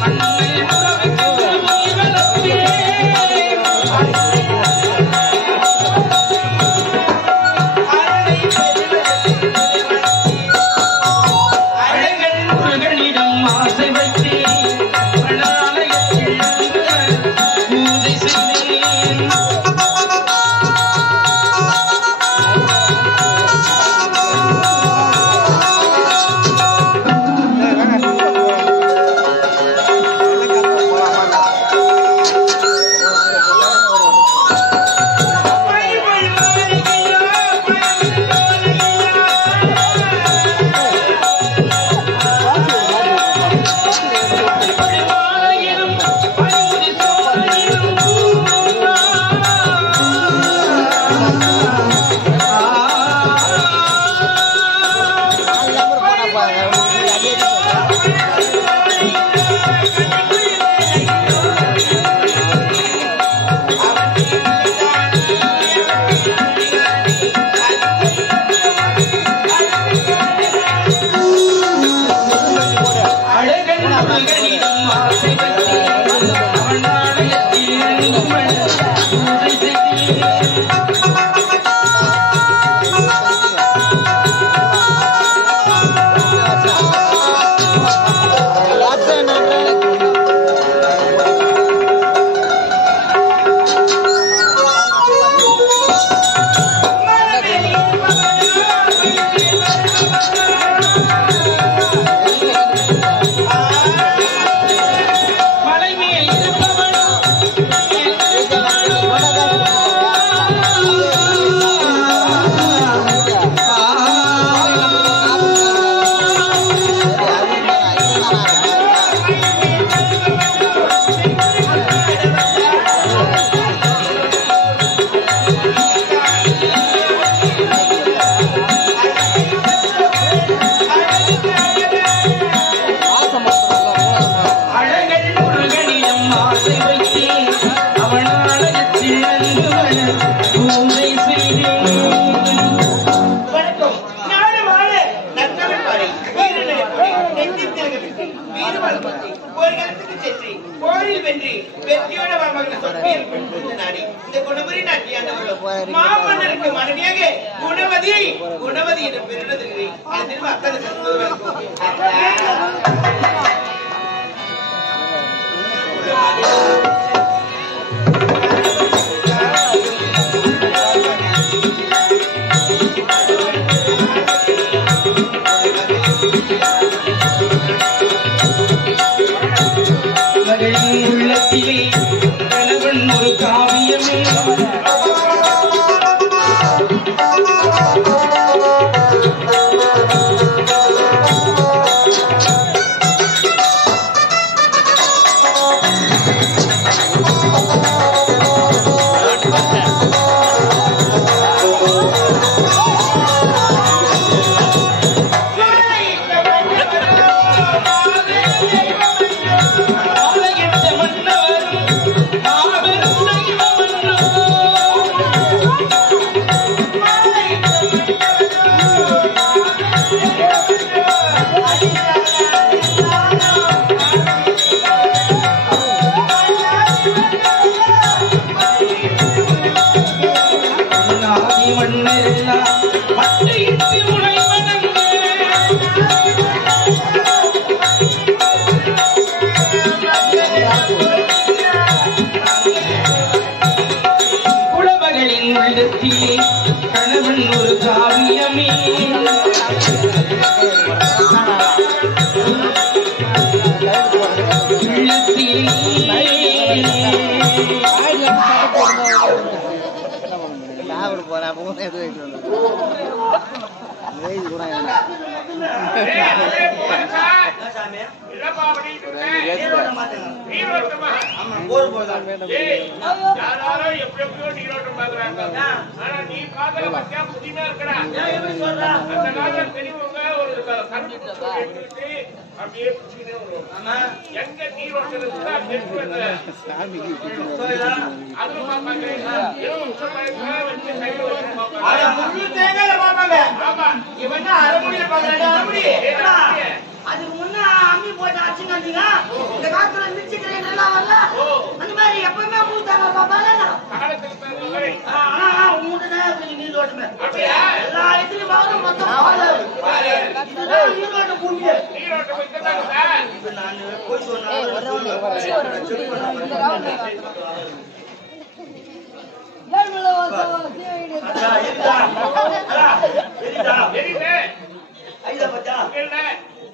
Thank you. ஒரு இடத்துக்கு சென்று போரில் வென்று வெற்றியோட மகன் சொற்பியல் இந்த நாடு இந்த குணபுரி நாட்டியானவர்களோ மாமன்னருக்கு மனைவியாக குணவதி என்று பெறுவதற்கு திரும்ப அக்கறை சொல்வதற்கும் உள்ளத்திலே கணவன் ஒரு காவியமே கணவன் ஒரு காவியமே அதுக்கு முன்ன அம்மி போட்டு அடிச்சுங்க இந்த காலத்துல மிக்சி கிரைண்டர் எல்லாம் வரல அந்த மாதிரி எப்பவுமே மூத்தாங்க பாப்பாங்க ஆனா உங்கள்கிட்ட நீர் ஓட்டுமே எல்லா இடத்துலயும் வரும் மொத்தம் இதுதான் நீரோட்ட பூமி நான் போய்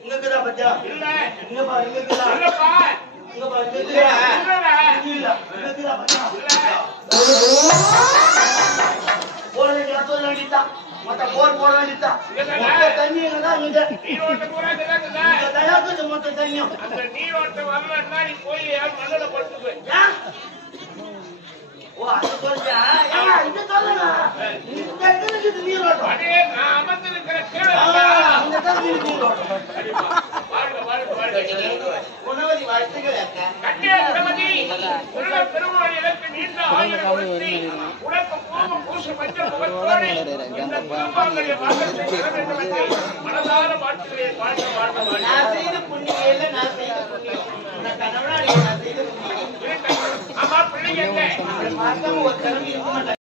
இங்கக்குதா பச்சா இல்ல இங்க பா இங்கக்குதா இல்லப்பா இங்க பா இங்கக்குதா இல்ல இங்கக்குதா பச்சா இல்ல போறே யாத்தோ நடிட்டா மத்த போற நடிட்டா மொத்த தண்ணி எங்கடா இங்க நீரோட்ட பூரா கிடக்குதா இந்த தயாக்கு மொத்த தண்ணி அந்த நீரோட்ட வரலன்னா நீ போய் மண்ணல போட்டுக்கு ஓ அது சொல்றியா ஏங்க இது சொல்லுங்க இந்த இடத்துக்கு நீரோட்டம் அடே நான் அமர்ந்திருக்கிற கீழ இந்த தண்ணி நீரோட்டம் குணவதி வாழ்த்துக்கள் அக்கா கட்டிய குணவதி உள்ள பெருமாள் எனக்கு நீண்ட ஆயுள் கொடுத்து உனக்கு பூம பூச மஞ்சள் முகத்தோடு இந்த குடும்பங்களை வாழ்க்கை மனதார வாழ்த்துகிறேன் வாழ்க்கை நான் செய்த புண்ணியம் இல்லை நான் செய்த புண்ணியம் நான் கணவனாடி நான் செய்த புண்ணியம் ஆமா பிள்ளைங்க பார்த்தா ஒரு கருவி இருக்க மாட்டேன்